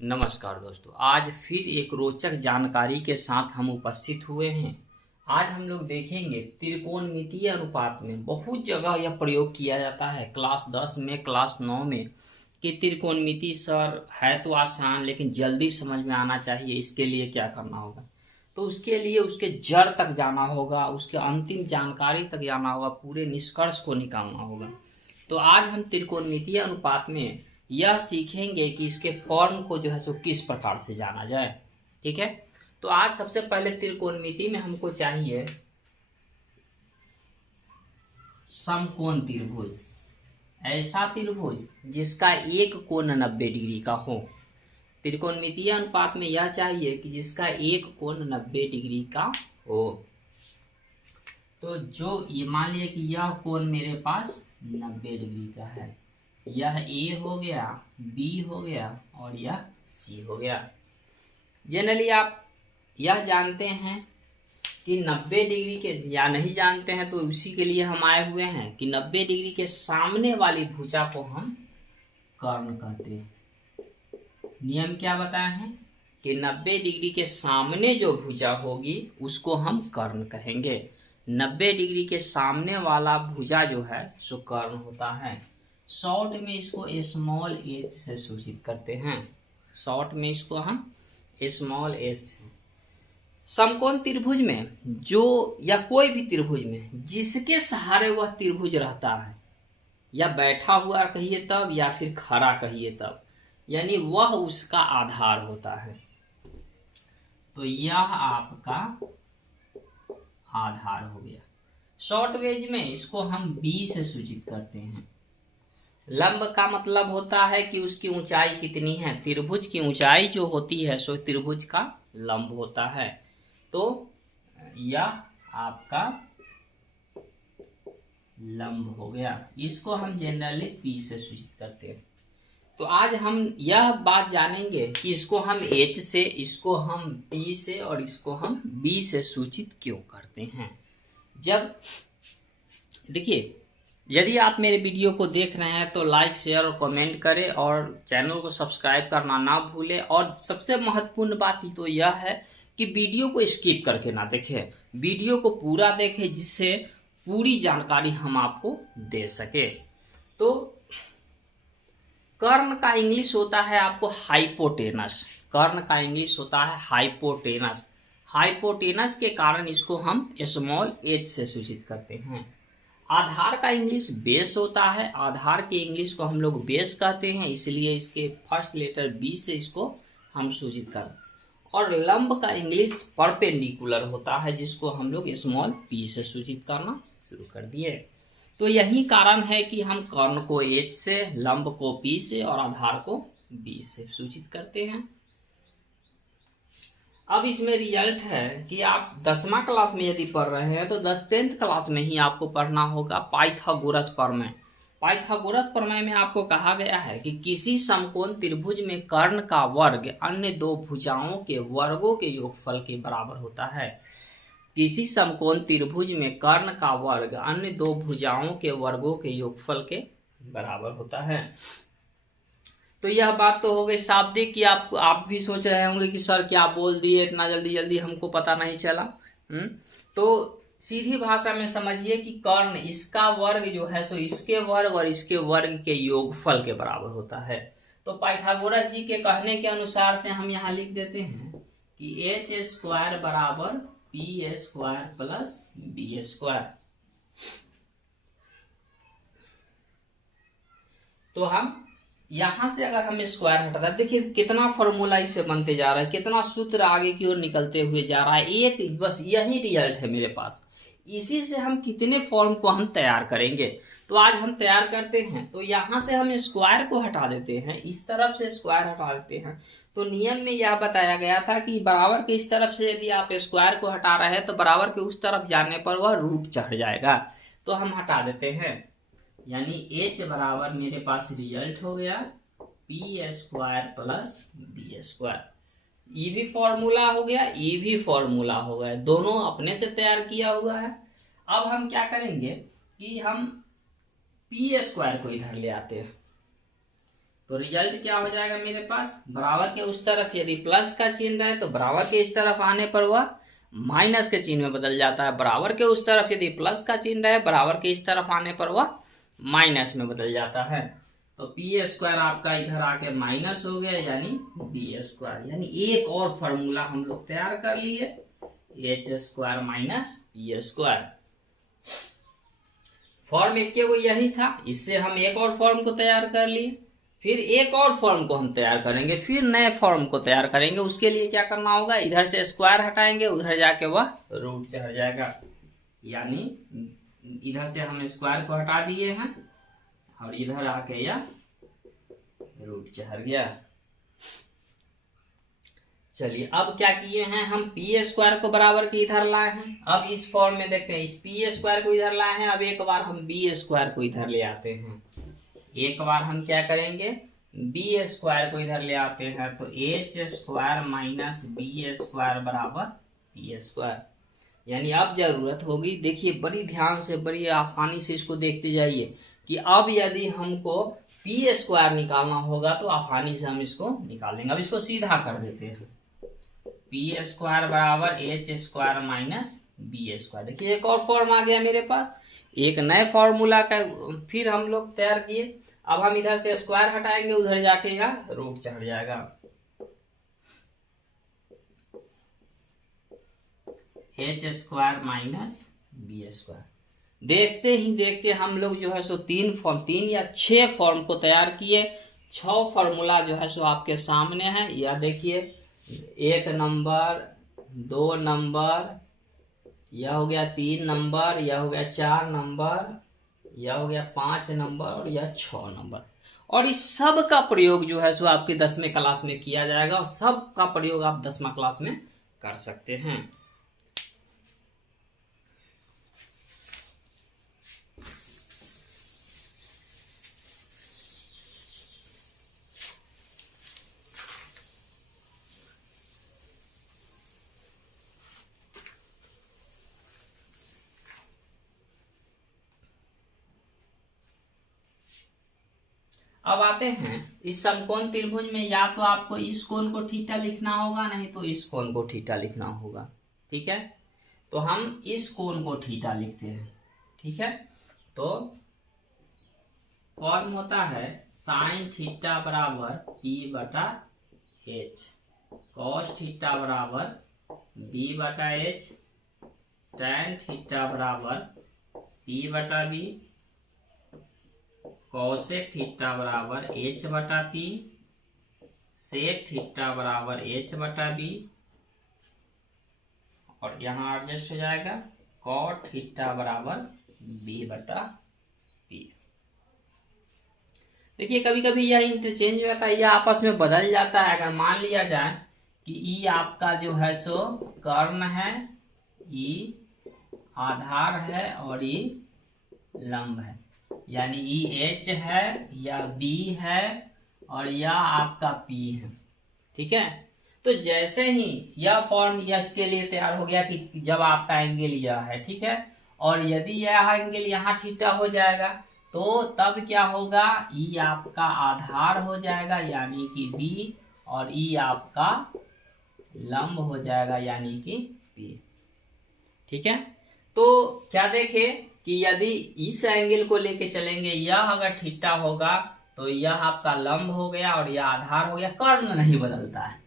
नमस्कार दोस्तों, आज फिर एक रोचक जानकारी के साथ हम उपस्थित हुए हैं। आज हम लोग देखेंगे त्रिकोणमितीय अनुपात में बहुत जगह यह प्रयोग किया जाता है, क्लास 10 में, क्लास 9 में, कि त्रिकोणमिति सर है तो आसान लेकिन जल्दी समझ में आना चाहिए। इसके लिए क्या करना होगा? तो उसके लिए उसके जड़ तक जाना होगा, उसके अंतिम जानकारी तक जाना होगा, पूरे निष्कर्ष को निकालना होगा। तो आज हम त्रिकोणमितीय अनुपात में यह सीखेंगे कि इसके फॉर्म को जो है सो किस प्रकार से जाना जाए। ठीक है, तो आज सबसे पहले त्रिकोणमिति में हमको चाहिए समकोण त्रिभुज, ऐसा त्रिभुज जिसका एक कोण 90 डिग्री का हो। त्रिकोणमितीय अनुपात में यह चाहिए कि जिसका एक कोण 90 डिग्री का हो। तो जो ये मान लिया कि यह कोण मेरे पास 90 डिग्री का है, यह ए हो गया, बी हो गया और यह सी हो गया। जनरली आप यह जानते हैं कि 90 डिग्री के, या नहीं जानते हैं तो उसी के लिए हम आए हुए हैं कि 90 डिग्री के सामने वाली भुजा को हम कर्ण कहते हैं। नियम क्या बताए हैं कि 90 डिग्री के सामने जो भुजा होगी उसको हम कर्ण कहेंगे। 90 डिग्री के सामने वाला भुजा जो है सो कर्ण होता है। शॉर्ट में इसको स्मॉल एच से सूचित करते हैं। शॉर्ट में इसको हम स्मॉल एच से। समकोण त्रिभुज में जो, या कोई भी त्रिभुज में जिसके सहारे वह त्रिभुज रहता है, या बैठा हुआ कहिए तब, या फिर खड़ा कहिए तब, यानी वह उसका आधार होता है। तो यह आपका आधार हो गया। शॉर्ट वेज में इसको हम बी से सूचित करते हैं। लंब का मतलब होता है कि उसकी ऊंचाई कितनी है। त्रिभुज की ऊंचाई जो होती है सो त्रिभुज का लंब होता है। तो यह आपका लंब हो गया। इसको हम जनरली पी से सूचित करते हैं। तो आज हम यह बात जानेंगे कि इसको हम एच से, इसको हम पी से और इसको हम बी से सूचित क्यों करते हैं। जब देखिए, यदि आप मेरे वीडियो को देख रहे हैं तो लाइक, शेयर और कमेंट करें और चैनल को सब्सक्राइब करना ना भूलें। और सबसे महत्वपूर्ण बात तो यह है कि वीडियो को स्किप करके ना देखें, वीडियो को पूरा देखें, जिससे पूरी जानकारी हम आपको दे सके। तो कर्ण का इंग्लिश होता है आपको हाइपोटेनस। कर्ण का इंग्लिश होता है हाइपोटेनस। हाइपोटेनस के कारण इसको हम स्मॉल एच से सूचित करते हैं। आधार का इंग्लिश बेस होता है। आधार के इंग्लिश को हम लोग बेस कहते हैं, इसलिए इसके फर्स्ट लेटर बी से इसको हम सूचित करें। और लंब का इंग्लिश परपेंडिकुलर होता है, जिसको हम लोग स्मॉल पी से सूचित करना शुरू कर दिए। तो यही कारण है कि हम कर्ण को एच से, लंब को पी से और आधार को बी से सूचित करते हैं। अब इसमें रिजल्ट है कि आप 10वां क्लास में यदि पढ़ रहे हैं तो 10th क्लास में ही आपको पढ़ना होगा पाइथागोरस प्रमेय। पाइथागोरस प्रमेय में आपको कहा गया है कि किसी समकोण त्रिभुज में कर्ण का वर्ग अन्य दो भुजाओं के वर्गों के योगफल के बराबर होता है। किसी समकोण त्रिभुज में कर्ण का वर्ग अन्य दो भुजाओं के वर्गों के योगफल के बराबर होता है। तो यह बात तो हो गई शाब्दिक कि आप भी सोच रहे होंगे कि सर क्या बोल दिए, इतना जल्दी जल्दी हमको पता नहीं चला। तो सीधी भाषा में समझिए कि कर्ण, इसका वर्ग जो है सो इसके वर्ग और इसके वर्ग के योगफल के बराबर होता है। तो पाइथागोरस जी के कहने के अनुसार से हम यहाँ लिख देते हैं कि एच स्क्वायर बराबर P square plus B square. तो हम यहां से अगर हम स्क्वायर हटाते हैं, देखिए कितना फॉर्मूला इससे बनते जा रहा है, कितना सूत्र आगे की ओर निकलते हुए जा रहा है। एक बस यही रिजल्ट है मेरे पास। इसी से हम कितने फॉर्म को हम तैयार करेंगे। तो आज हम तैयार करते हैं। तो यहां से हम स्क्वायर को हटा देते हैं, इस तरफ से स्क्वायर हटा देते हैं। तो नियम में यह बताया गया था कि बराबर के इस तरफ से यदि आप स्क्वायर को हटा रहे हैं तो बराबर के उस तरफ जाने पर वह रूट चढ़ जाएगा। तो हम हटा देते हैं, यानी h बराबर मेरे पास रिजल्ट हो गया P square plus B square. ई भी फॉर्मूला हो गया, ई भी फॉर्मूला हो गया, दोनों अपने से तैयार किया हुआ है। अब हम क्या करेंगे कि हम पी स्क्वायर को इधर ले आते हैं। तो रिजल्ट क्या हो जाएगा मेरे पास, बराबर के उस तरफ यदि प्लस का चिन्ह है तो बराबर के इस तरफ आने पर वह माइनस के चिन्ह में बदल जाता है, बराबर के उस तरफ यदि प्लस का चिन्ह है बराबर के इस तरफ आने पर वह माइनस में बदल जाता है। तो पी स्क्वायर आपका इधर आके माइनस हो गया यानी डी स्क्वायर, यानी एक और फॉर्मूला हम लोग तैयार कर लिए, H square minus P square. Form एक के वो यही था, इससे हम एक और फॉर्म को तैयार कर लिए, फिर एक और फॉर्म को हम तैयार करेंगे, फिर नए फॉर्म को तैयार करेंगे। उसके लिए क्या करना होगा, इधर से स्क्वायर हटाएंगे, उधर जाके वह रूट से हट जाएगा, यानी इधर से हम स्क्वायर को हटा दिए हैं और इधर आके यह रूट से हट गया। चलिए अब क्या किए हैं, हम पी स्क्वायर को बराबर के इधर लाए हैं। अब इस फॉर्म में देखते हैं, इस पी स्क्वायर को इधर लाए हैं, अब एक बार हम बी स्क्वायर को इधर ले आते हैं। एक बार हम क्या करेंगे, बी स्क्वायर को इधर ले आते हैं, तो H square minus B square बराबर पी स्क्वायर। यानी अब जरूरत होगी, देखिए बड़ी ध्यान से बड़ी आसानी से इसको देखते जाइए कि अब यदि हमको पी स्क्वायर निकालना होगा तो आसानी से हम इसको निकालेंगे। अब इसको सीधा कर देते हैं, पी स्क्वायर बराबर H square minus B square. देखिए एक और फॉर्म आ गया मेरे पास, एक नए फॉर्मूला का फिर हम लोग तैयार किए। अब हम इधर से स्क्वायर हटाएंगे, उधर जाके यह रूट चढ़ जाएगा, H square minus B square. देखते ही देखते हम लोग जो है सो तीन या 6 फॉर्म को तैयार किए। 6 फॉर्मूला जो है सो आपके सामने है, यह देखिए 1 नंबर, 2 नंबर, यह हो गया 3 नंबर, यह हो गया 4 नंबर, यह हो गया 5 नंबर और यह 6 नंबर। और इस सब का प्रयोग जो है सो आपके 10वीं क्लास में किया जाएगा, और सब का प्रयोग आप 10वीं क्लास में कर सकते हैं। अब आते हैं इस समकोण त्रिभुज में, या तो आपको इस कोण को थीटा लिखना होगा, नहीं तो इस कोण को थीटा लिखना होगा। ठीक है, तो हम इस कोण को थीटा लिखते हैं। ठीक है, तो फॉर्म होता है साइन थीटा बराबर पी बटा एच, कॉस थीटा बराबर बी बटा एच, टैन थीटा बराबर पी बटा बी, कॉसेक थीटा बराबर एच बटा पी, सेक थीटा बराबर एच बटा बी, और यहाँ एडजस्ट हो जाएगा कॉट थीटा बराबर बी बटा पी। देखिए कभी कभी यह इंटरचेंज होता है, यह आपस में बदल जाता है। अगर मान लिया जाए कि ई आपका जो है सो कर्ण है, ई आधार है और ई लंब है, यानी ई एच है या बी है और यह आपका पी है। ठीक है, तो जैसे ही यह फॉर्म यश के लिए तैयार हो गया कि जब आपका एंगल यह है, ठीक है, और यदि यह एंगल यहाँ थीटा हो जाएगा तो तब क्या होगा, ई आपका आधार हो जाएगा यानी कि बी, और ई आपका लंब हो जाएगा यानी कि पी। ठीक है, तो क्या देखे कि यदि इस एंगल को लेके चलेंगे, यह अगर थीटा होगा तो यह आपका लंब हो गया और यह आधार हो गया। कर्ण नहीं बदलता है,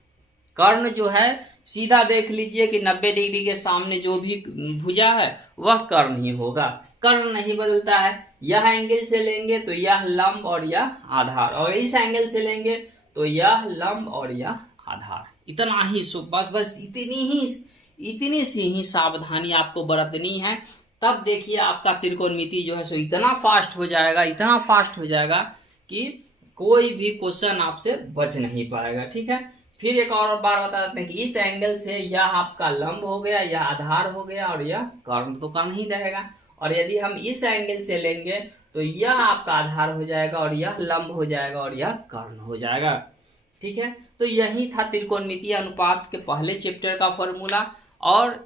कर्ण जो है सीधा देख लीजिए कि 90 डिग्री के सामने जो भी भुजा है वह कर्ण ही होगा, कर्ण नहीं बदलता है। यह एंगल से लेंगे तो यह लंब और यह आधार, और इस एंगल से लेंगे तो यह लंब और यह आधार। इतना ही बस इतनी सी ही सावधानी आपको बरतनी है, तब देखिए आपका त्रिकोणमिति जो है सो इतना फास्ट हो जाएगा कि कोई भी क्वेश्चन आपसे बच नहीं पाएगा। ठीक है, फिर एक और बार बता देते हैं कि इस एंगल से यह आपका लंब हो गया, यह आधार हो गया और यह कर्ण, तो कर्ण ही रहेगा। और यदि हम इस एंगल से लेंगे तो यह आपका आधार हो जाएगा और यह लंब हो जाएगा और यह कर्ण हो जाएगा। ठीक है, तो यही था त्रिकोणमितीय अनुपात के पहले चैप्टर का फॉर्मूला। और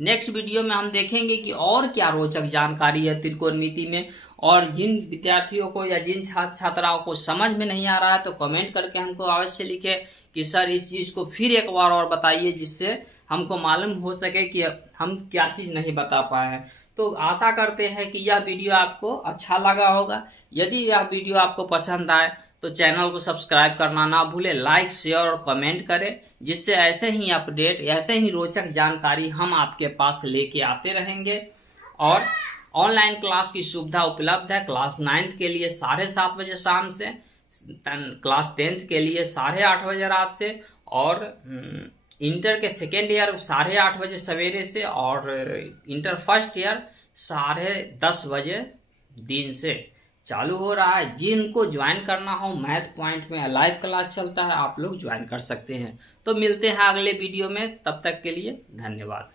नेक्स्ट वीडियो में हम देखेंगे कि और क्या रोचक जानकारी है त्रिकोणमिति में, और जिन विद्यार्थियों को या जिन छात्र छात्राओं को समझ में नहीं आ रहा है तो कमेंट करके हमको अवश्य लिखे कि सर इस चीज़ को फिर एक बार और बताइए, जिससे हमको मालूम हो सके कि हम क्या चीज़ नहीं बता पाए हैं। तो आशा करते हैं कि यह वीडियो आपको अच्छा लगा होगा। यदि यह वीडियो आपको पसंद आए तो चैनल को सब्सक्राइब करना ना भूलें, लाइक शेयर और कमेंट करें, जिससे ऐसे ही अपडेट, ऐसे ही रोचक जानकारी हम आपके पास लेके आते रहेंगे। और ऑनलाइन क्लास की सुविधा उपलब्ध है। क्लास 9th के लिए 7:30 बजे शाम से, क्लास 10th के लिए 8:30 बजे रात से, और इंटर के सेकेंड ईयर 8:30 बजे सवेरे से, और इंटर फर्स्ट ईयर 10:30 बजे दिन से चालू हो रहा है। जिनको ज्वाइन करना हो मैथ पॉइंट में लाइव क्लास चलता है, आप लोग ज्वाइन कर सकते हैं। तो मिलते हैं अगले वीडियो में, तब तक के लिए धन्यवाद।